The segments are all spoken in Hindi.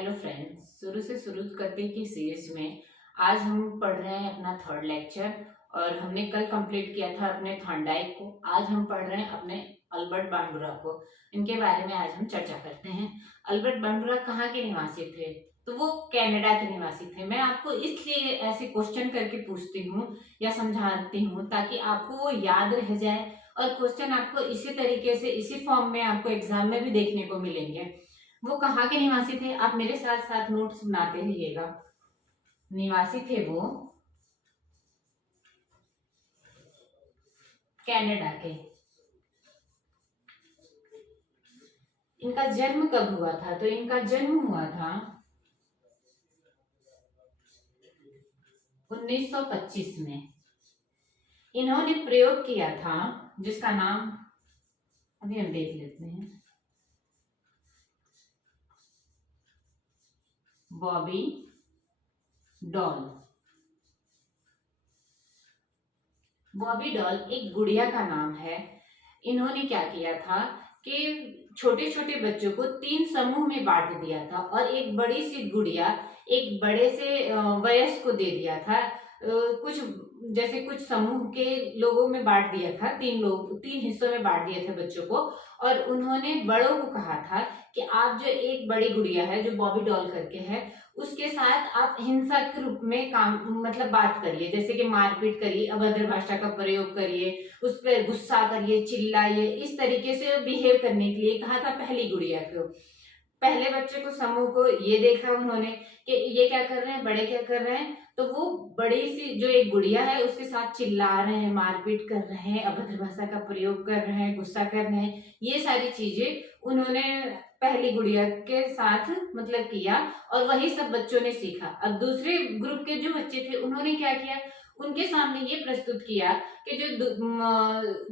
हेलो फ्रेंड्स, शुरू से शुरू करते की सीरीज में आज हम पढ़ रहे हैं अपना थर्ड लेक्चर। और हमने कल कंप्लीट किया था अपने थॉर्नडाइक को। आज हम पढ़ रहे हैं अपने अल्बर्ट बांडुरा को। इनके बारे में आज हम चर्चा करते हैं। अल्बर्ट बांडुरा कहाँ के निवासी थे? तो वो कनाडा के निवासी थे। मैं आपको इसलिए ऐसे क्वेश्चन करके पूछती हूँ या समझाती हूँ ताकि आपको वो याद रह जाए, और क्वेश्चन आपको इसी तरीके से इसी फॉर्म में आपको एग्जाम में भी देखने को मिलेंगे। वो कहाँ के निवासी थे? आप मेरे साथ साथ नोट्स बनाते रहिएगा। निवासी थे वो कनाडा के। इनका जन्म कब हुआ था? तो इनका जन्म हुआ था 1925 में। इन्होंने प्रयोग किया था जिसका नाम अभी हम देख लेते हैं, बॉबी डॉल। बॉबी डॉल एक गुड़िया का नाम है। इन्होंने क्या किया था कि छोटे छोटे बच्चों को 3 समूह में बांट दिया था और एक बड़ी सी गुड़िया एक बड़े से वयस्क को दे दिया था। कुछ जैसे कुछ समूह के लोगों में बांट दिया था, 3 हिस्सों में बांट दिए थे बच्चों को। और उन्होंने बड़ों को कहा था कि आप जो एक बड़ी गुड़िया है जो बॉबी डॉल करके है, उसके साथ आप हिंसा के रूप में काम मतलब बात करिए, जैसे कि मारपीट करिए, अभद्र भाषा का प्रयोग करिए, उस पर गुस्सा करिए, चिल्लाइए, इस तरीके से बिहेव करने के लिए कहा था पहली गुड़िया को। पहले बच्चे को समूह को ये देखा उन्होंने कि ये क्या कर रहे हैं, बड़े क्या कर रहे हैं, तो वो बड़ी सी जो एक गुड़िया है उसके साथ चिल्ला रहे हैं, मारपीट कर रहे हैं, अभद्र भाषा का प्रयोग कर रहे हैं, गुस्सा कर रहे हैं, ये सारी चीजें उन्होंने पहली गुड़िया के साथ मतलब किया और वही सब बच्चों ने सीखा। अब दूसरे ग्रुप के जो बच्चे थे उन्होंने क्या किया, उनके सामने ये प्रस्तुत किया कि जो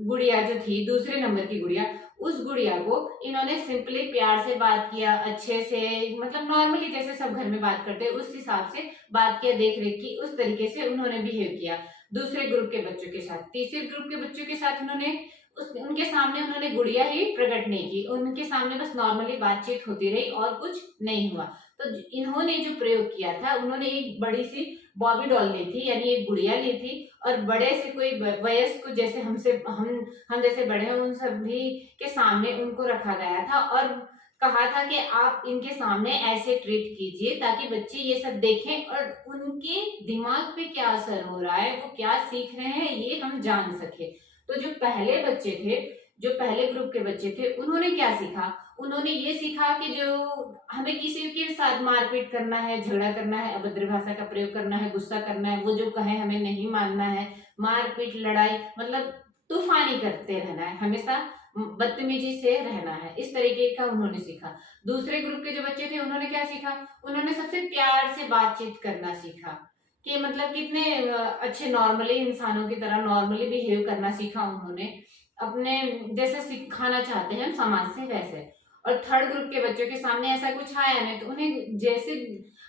गुड़िया जो थी दूसरे नंबर की गुड़िया, उस गुड़िया को इन्होंने सिंपली प्यार से बात किया, अच्छे से मतलब नॉर्मली जैसे सब घर में बात करते हैं उस हिसाब से बात किया, देख रेख की, उस तरीके से उन्होंने बिहेव किया दूसरे ग्रुप के बच्चों के साथ। तीसरे ग्रुप के बच्चों के साथ उन्होंने उनके सामने उन्होंने गुड़िया ही प्रकट नहीं की, उनके सामने बस नॉर्मली बातचीत होती रही और कुछ नहीं हुआ। तो इन्होंने जो प्रयोग किया था, उन्होंने एक बड़ी सी बॉबी डॉल ली थी, यानी एक गुड़िया ली थी, और बड़े से कोई वयस्क जैसे हम जैसे बड़े हैं उन सभी के सामने उनको रखा गया था और कहा था कि आप इनके सामने ऐसे ट्रीट कीजिए ताकि बच्चे ये सब देखें और उनके दिमाग पे क्या असर हो रहा है, वो क्या सीख रहे हैं, ये हम जान सके। तो जो पहले बच्चे थे, जो पहले ग्रुप के बच्चे थे, उन्होंने क्या सीखा, उन्होंने ये सीखा कि जो हमें किसी के साथ मारपीट करना है, झगड़ा करना है, अभद्र भाषा का प्रयोग करना है, गुस्सा करना है, वो जो कहे हमें नहीं मानना है, मारपीट लड़ाई मतलब तूफानी करते रहना है, हमेशा बदतमीजी से रहना है, इस तरीके का उन्होंने सीखा। दूसरे ग्रुप के जो बच्चे थे उन्होंने क्या सीखा, उन्होंने सबसे प्यार से बातचीत करना सीखा कि मतलब कितने अच्छे नॉर्मली इंसानों की तरह नॉर्मली बिहेव करना सीखा उन्होंने, अपने जैसे सिखाना चाहते हैं समाज से वैसे। और थर्ड ग्रुप के बच्चों के सामने ऐसा कुछ आया नहीं, तो उन्हें जैसे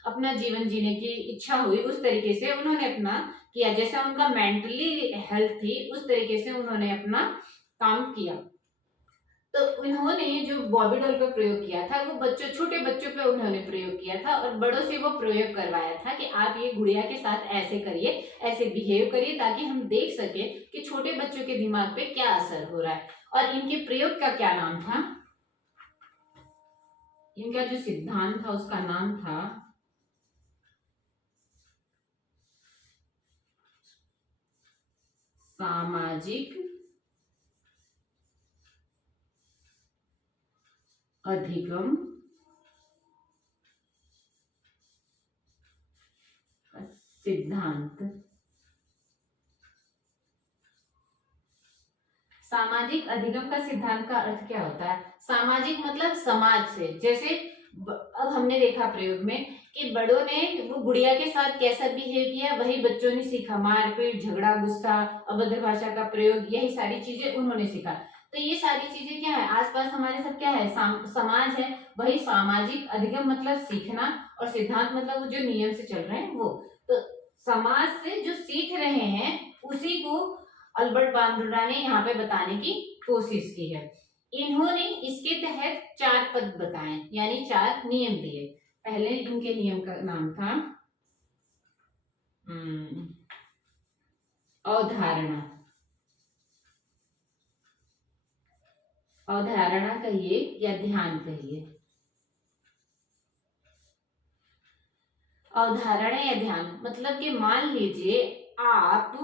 अपना जीवन जीने की इच्छा हुई उस तरीके से उन्होंने अपना किया, जैसा उनका मेंटली हेल्थ थी उस तरीके से उन्होंने अपना काम किया। तो उन्होंने जो बॉबी डॉल का प्रयोग किया था वो छोटे बच्चों पे उन्होंने प्रयोग किया था और बड़ों से वो प्रयोग करवाया था कि आप ये गुड़िया के साथ ऐसे करिए, ऐसे बिहेव करिए, ताकि हम देख सके कि छोटे बच्चों के दिमाग पे क्या असर हो रहा है। और इनके प्रयोग का क्या नाम था, इनका जो सिद्धांत था उसका नाम था सामाजिक अधिगम सिद्धांत। सामाजिक अधिगम का सिद्धांत का अर्थ क्या होता है? सामाजिक मतलब समाज से, जैसे अब हमने देखा प्रयोग में कि बड़ों ने वो गुड़िया के साथ कैसा बिहेव किया, वही बच्चों ने सीखा, मारपीट, झगड़ा, गुस्सा, अभद्र भाषा का प्रयोग, यही सारी चीजें उन्होंने सीखा। तो ये सारी चीजें क्या है, आसपास हमारे सब क्या है, समाज है, वही सामाजिक अधिगम मतलब सीखना, और सिद्धांत मतलब वो जो नियम से चल रहे हैं वो। तो समाज से जो सीख रहे हैं उसी को अल्बर्ट बांडुरा ने यहाँ पे बताने की कोशिश की है। इन्होंने इसके तहत 4 पद बताए, यानी 4 नियम दिए। पहले इनके नियम का नाम था अवधारणा। अवधारणा कहिए या ध्यान कहिए। अवधारणा या ध्यान मतलब कि मान लीजिए आप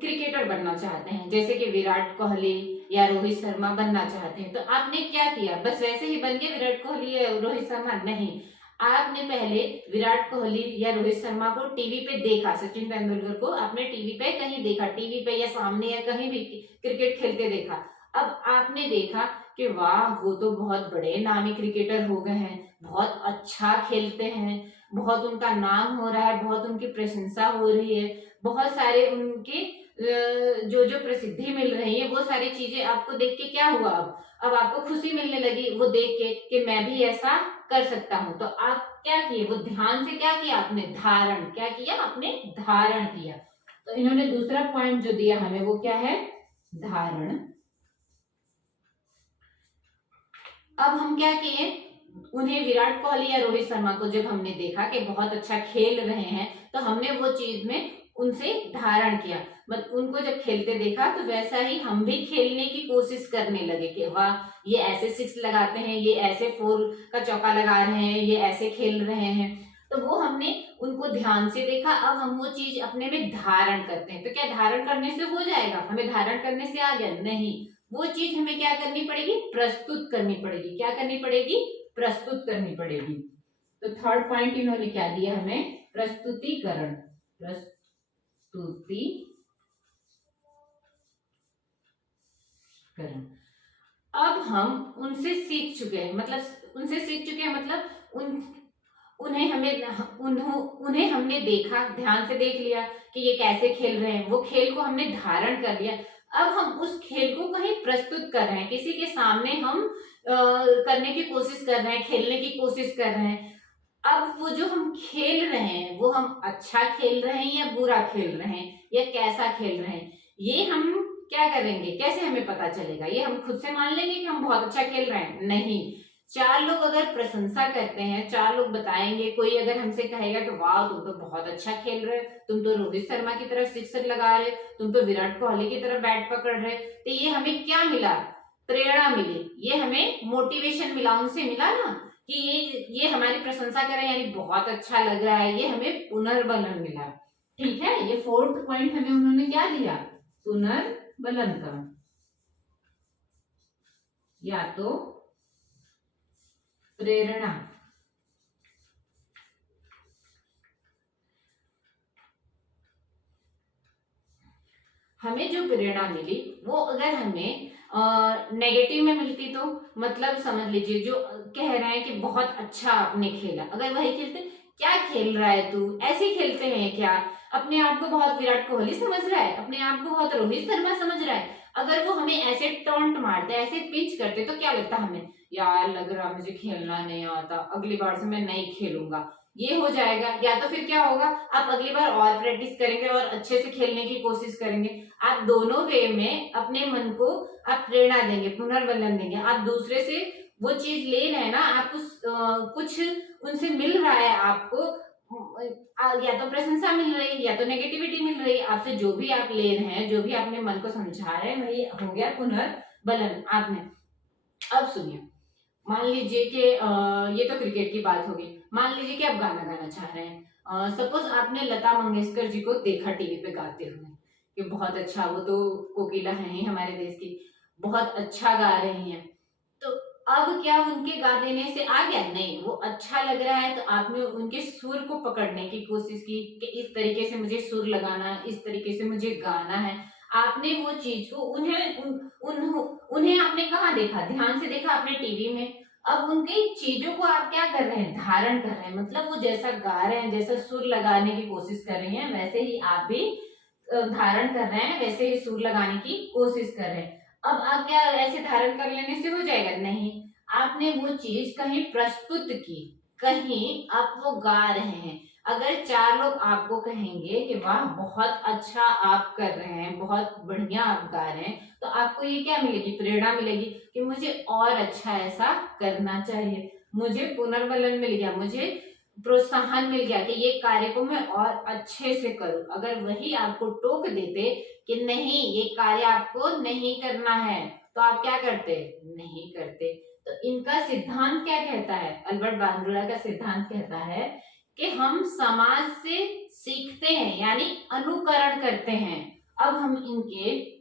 क्रिकेटर बनना चाहते हैं, जैसे कि विराट कोहली या रोहित शर्मा बनना चाहते हैं, तो आपने क्या किया, बस वैसे ही बन गए विराट कोहली या रोहित शर्मा? नहीं, आपने पहले विराट कोहली या रोहित शर्मा को टीवी पे देखा, सचिन तेंदुलकर को आपने टीवी पे कहीं देखा, टीवी पे या सामने या कहीं भी क्रिकेट खेलते देखा। अब आपने देखा कि वाह, वो तो बहुत बड़े नामी क्रिकेटर हो गए हैं, बहुत अच्छा खेलते हैं, बहुत उनका नाम हो रहा है, बहुत उनकी प्रशंसा हो रही है, बहुत सारे उनके जो जो प्रसिद्धि मिल रही है, वो सारी चीजें आपको देख के क्या हुआ, अब आपको खुशी मिलने लगी वो देख के कि मैं भी ऐसा कर सकता हूं। तो आप क्या किए, वो ध्यान से क्या किया आपने, धारण, क्या किया आपने, धारण किया। तो इन्होंने दूसरा पॉइंट जो दिया हमें वो क्या है, धारण। अब हम क्या किए, उन्हें विराट कोहली या रोहित शर्मा को जब हमने देखा कि बहुत अच्छा खेल रहे हैं, तो हमने वो चीज में उनसे धारण किया, मतलब उनको जब खेलते देखा तो वैसा ही हम भी खेलने की कोशिश करने लगे कि वाह, ये ऐसे सिक्स लगाते हैं, ये ऐसे फोर का चौका लगा रहे हैं, ये ऐसे खेल रहे हैं। तो वो हमने उनको ध्यान से देखा, अब हम वो चीज अपने में धारण करते हैं। तो क्या धारण करने से हो जाएगा, हमें धारण करने से आ गया? नहीं, वो चीज हमें क्या करनी पड़ेगी, प्रस्तुत करनी पड़ेगी। क्या करनी पड़ेगी, प्रस्तुत करनी पड़ेगी। तो थर्ड पॉइंट इन्होंने क्या दिया हमें, प्रस्तुतिकरण। प्रस्तुतिकरण। अब हम उनसे सीख चुके हैं, मतलब उनसे सीख चुके हैं मतलब उन्हें हमने देखा, ध्यान से देख लिया कि ये कैसे खेल रहे हैं, वो खेल को हमने धारण कर लिया। अब हम उस खेल को कहीं प्रस्तुत कर रहे हैं, किसी के सामने हम करने की कोशिश कर रहे हैं, खेलने की कोशिश कर रहे हैं। अब वो जो हम खेल रहे हैं वो हम अच्छा खेल रहे हैं या बुरा खेल रहे हैं या कैसा खेल रहे हैं, ये हम क्या करेंगे, कैसे हमें पता चलेगा? ये हम खुद से मान लेंगे कि हम बहुत अच्छा खेल रहे हैं? नहीं, चार लोग अगर प्रशंसा करते हैं, चार लोग बताएंगे, कोई अगर हमसे कहेगा कि वाह, तुम तो बहुत अच्छा खेल रहे हो, तुम तो रोहित शर्मा की तरफ सिक्सर लगा रहे, तुम तो विराट कोहली की तरफ बैट पकड़ रहे, तो ये हमें क्या मिला, प्रेरणा मिली, ये हमें मोटिवेशन मिला, उनसे मिला ना कि ये हमारी प्रशंसा करें, यानी बहुत अच्छा लग रहा है, ये हमें पुनर्बलन मिला। ठीक है, ये फोर्थ पॉइंट हमें उन्होंने क्या दिया, पुनर्बलन का, या तो प्रेरणा। हमें जो प्रेरणा मिली वो अगर हमें नेगेटिव में मिलती तो मतलब समझ लीजिए जो कह रहे हैं कि बहुत अच्छा आपने खेला, अगर वही खेलते क्या खेल रहा है तू, ऐसे खेलते हैं क्या, अपने आप को बहुत विराट कोहली समझ रहा है, अपने आप को बहुत रोहित शर्मा समझ रहा है, अगर वो हमें ऐसे टॉन्ट मारते, ऐसे पिंच करते, तो क्या लगता हमें, यार लग रहा मुझे खेलना नहीं आता, अगली बार से मैं नहीं खेलूंगा, ये हो जाएगा। या तो फिर क्या होगा, आप अगली बार और प्रैक्टिस करेंगे और अच्छे से खेलने की कोशिश करेंगे। आप दोनों वे में अपने मन को आप प्रेरणा देंगे, पुनर्बलन देंगे, आप दूसरे से वो चीज ले रहे हैं ना, आपको कुछ उनसे मिल रहा है, आपको या तो प्रशंसा मिल रही है या तो नेगेटिविटी मिल रही है, आपसे जो भी आप ले रहे हैं, जो भी अपने मन को समझा रहे हैं, वही हो गया पुनर्बलन आपने। अब सुनिए, मान लीजिए कि ये तो क्रिकेट की बात होगी, मान लीजिए कि आप गाना गाना चाह रहे हैं, सपोज आपने लता मंगेशकर जी को देखा टीवी पे गाते हुए कि बहुत अच्छा, वो तो कोकिला है ही हमारे देश की, बहुत अच्छा गा रही हैं, तो अब क्या उनके गा देने से आ गया? नहीं, वो अच्छा लग रहा है तो आपने उनके सुर को पकड़ने की कोशिश की कि इस तरीके से मुझे सुर लगाना, इस तरीके से मुझे गाना है, आपने वो चीज को उन्हें आपने कहाँ देखा, ध्यान से देखा अपने टीवी में। अब उनकी चीजों को आप क्या कर रहे हैं, धारण कर रहे हैं, मतलब वो जैसा गा रहे हैं, जैसा सुर लगाने की कोशिश कर रही हैं, वैसे ही आप भी धारण कर रहे हैं, वैसे ही सुर लगाने की कोशिश कर रहे हैं। अब आप क्या ऐसे धारण कर लेने से हो जाएगा? नहीं, आपने वो चीज कहीं प्रस्तुत की, कहीं आप वो गा रहे हैं। अगर चार लोग आपको कहेंगे कि वाह बहुत अच्छा आप कर रहे हैं, बहुत बढ़िया आप गा रहे हैं, तो आपको ये क्या मिलेगी, प्रेरणा मिलेगी कि मुझे और अच्छा ऐसा करना चाहिए। मुझे पुनर्बलन मिल गया, मुझे प्रोत्साहन मिल गया कि ये कार्य को मैं और अच्छे से करूं। अगर वही आपको टोक देते कि नहीं ये कार्य आपको नहीं करना है, तो आप क्या करते? नहीं करते। तो इनका सिद्धांत क्या कहता है? अल्बर्ट बांद्रा का सिद्धांत कहता है कि हम समाज से सीखते हैं, यानी अनुकरण करते हैं। अब हम इनके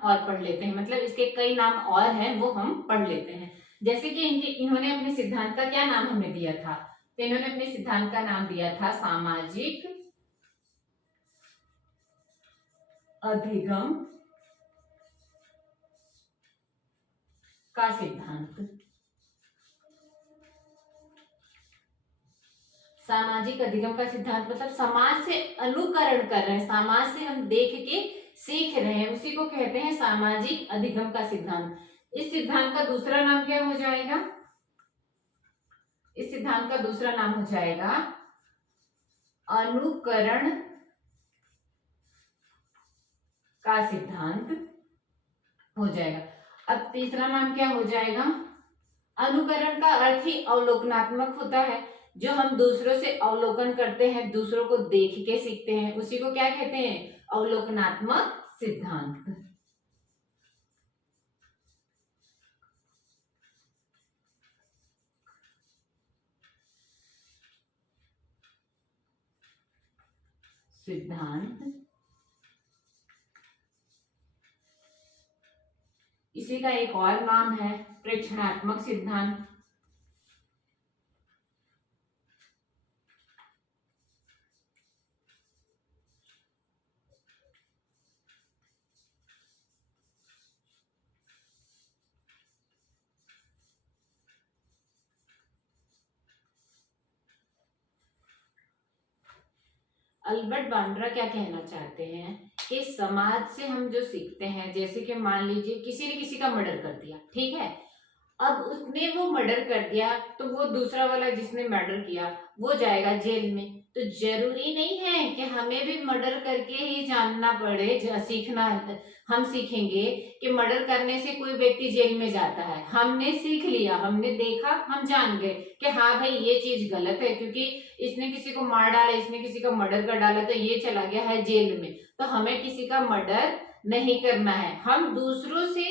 और पढ़ लेते हैं, मतलब इसके कई नाम और हैं, वो हम पढ़ लेते हैं। जैसे कि इन्होंने अपने सिद्धांत का क्या नाम हमें दिया था? तो इन्होंने अपने सिद्धांत का नाम दिया था सामाजिक अधिगम का सिद्धांत। सामाजिक अधिगम का सिद्धांत मतलब समाज से अनुकरण कर रहे हैं, समाज से हम देख के सीख रहे हैं, उसी को कहते हैं सामाजिक अधिगम का सिद्धांत। इस सिद्धांत का दूसरा नाम क्या हो जाएगा? इस सिद्धांत का दूसरा नाम हो जाएगा अनुकरण का सिद्धांत हो जाएगा। अब तीसरा नाम क्या हो जाएगा? अनुकरण का अर्थ ही अवलोकनात्मक होता है, जो हम दूसरों से अवलोकन करते हैं, दूसरों को देख के सीखते हैं, उसी को क्या कहते हैं? अवलोकनात्मक सिद्धांत। इसी का एक और नाम है प्रेक्षणात्मक सिद्धांत। अल्बर्ट बांद्रा क्या कहना चाहते हैं कि समाज से हम जो सीखते हैं, जैसे कि मान लीजिए किसी ने किसी का मर्डर कर दिया, ठीक है, अब उसने वो मर्डर कर दिया, तो वो दूसरा वाला जिसने मर्डर किया वो जाएगा जेल में। तो जरूरी नहीं है कि हमें भी मर्डर करके ही जानना पड़े, सीखना। हम सीखेंगे कि मर्डर करने से कोई व्यक्ति जेल में जाता है, हमने सीख लिया, हमने देखा, हम जान गए कि हाँ भाई ये चीज गलत है, क्योंकि इसने किसी को मार डाला, इसने किसी का मर्डर कर डाला, तो ये चला गया है जेल में। तो हमें किसी का मर्डर नहीं करना है। हम दूसरों से,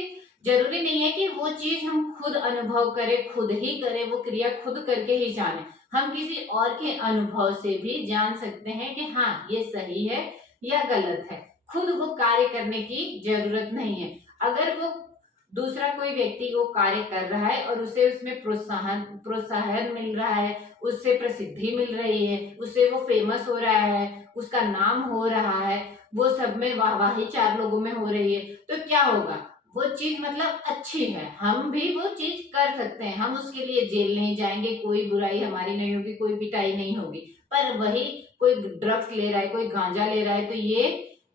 जरूरी नहीं है कि वो चीज हम खुद अनुभव करें, खुद ही करें, वो क्रिया खुद करके ही जाने, हम किसी और के अनुभव से भी जान सकते हैं कि हाँ ये सही है या गलत है। खुद वो कार्य करने की जरूरत नहीं है। अगर वो दूसरा कोई व्यक्ति वो कार्य कर रहा है और उसे उसमें प्रोत्साहन मिल रहा है, उससे प्रसिद्धि मिल रही है, उससे वो फेमस हो रहा है, उसका नाम हो रहा है, वो सब में वाहवाही 4 लोगों में हो रही है, तो क्या होगा? वो चीज मतलब अच्छी है, हम भी वो चीज कर सकते हैं, हम उसके लिए जेल नहीं जाएंगे, कोई बुराई हमारी नहीं होगी, कोई पिटाई नहीं होगी। पर वही कोई ड्रग्स ले रहा है, कोई गांजा ले रहा है, तो ये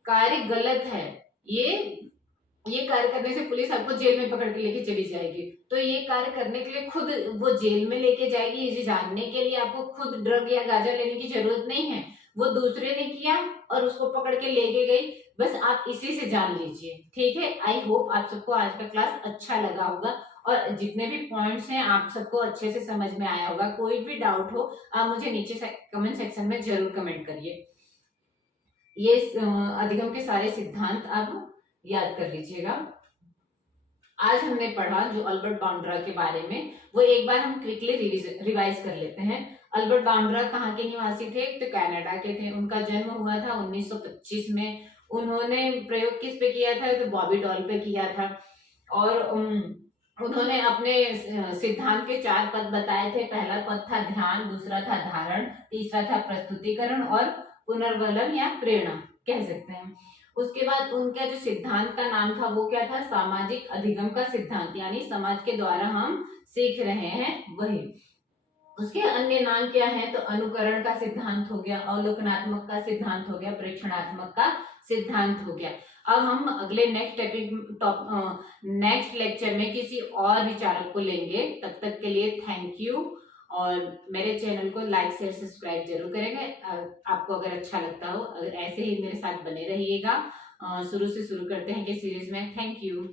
कार्य गलत है। ये कार्य करने से पुलिस आपको जेल में पकड़ के लेके चली जाएगी। तो ये कार्य करने के लिए खुद वो जेल में लेके जाएगी, इसे जानने के लिए आपको खुद ड्रग या गांजा लेने की जरूरत नहीं है। वो दूसरे ने किया और उसको पकड़ के लेके गई, बस आप इसी से जान लीजिए। ठीक है, आई होप आप सबको आज का क्लास अच्छा लगा होगा और जितने भी पॉइंट्स हैं आप सबको अच्छे से समझ में आया होगा। कोई भी डाउट हो आप मुझे नीचे कमेंट सेक्शन में जरूर कमेंट करिए। ये अधिगम के सारे सिद्धांत आप याद कर लीजिएगा। आज हमने पढ़ा जो अल्बर्ट बांद्रा के बारे में, वो एक बार हम क्विकली रिवाइज कर लेते हैं। अल्बर्ट बांद्रा कहाँ के निवासी थे? तो कनाडा के थे। उनका जन्म हुआ था 1925 में। उन्होंने प्रयोग किस पे किया था? तो बॉबी डॉल पे किया था। और उन्होंने अपने सिद्धांत के 4 पद बताए थे। पहला पद था ध्यान, दूसरा था धारण, तीसरा था प्रस्तुतिकरण और पुनर्बलन या प्रेरणा कह सकते हैं। उसके बाद उनका जो सिद्धांत का नाम था वो क्या था? सामाजिक अधिगम का सिद्धांत, यानी समाज के द्वारा हम सीख रहे हैं वही। उसके अन्य नाम क्या है? तो अनुकरण का सिद्धांत हो गया, अवलोकनात्मक का सिद्धांत हो गया, प्रेक्षणात्मक का सिद्धांत हो गया। अब हम अगले नेक्स्ट लेक्चर में किसी और विचारक को लेंगे। तब तक के लिए थैंक यू, और मेरे चैनल को लाइक शेयर सब्सक्राइब जरूर करेंगे। आपको अगर अच्छा लगता हो, अगर ऐसे ही मेरे साथ बने रहिएगा। शुरू से शुरू करते हैं कि सीरीज में। Thank you.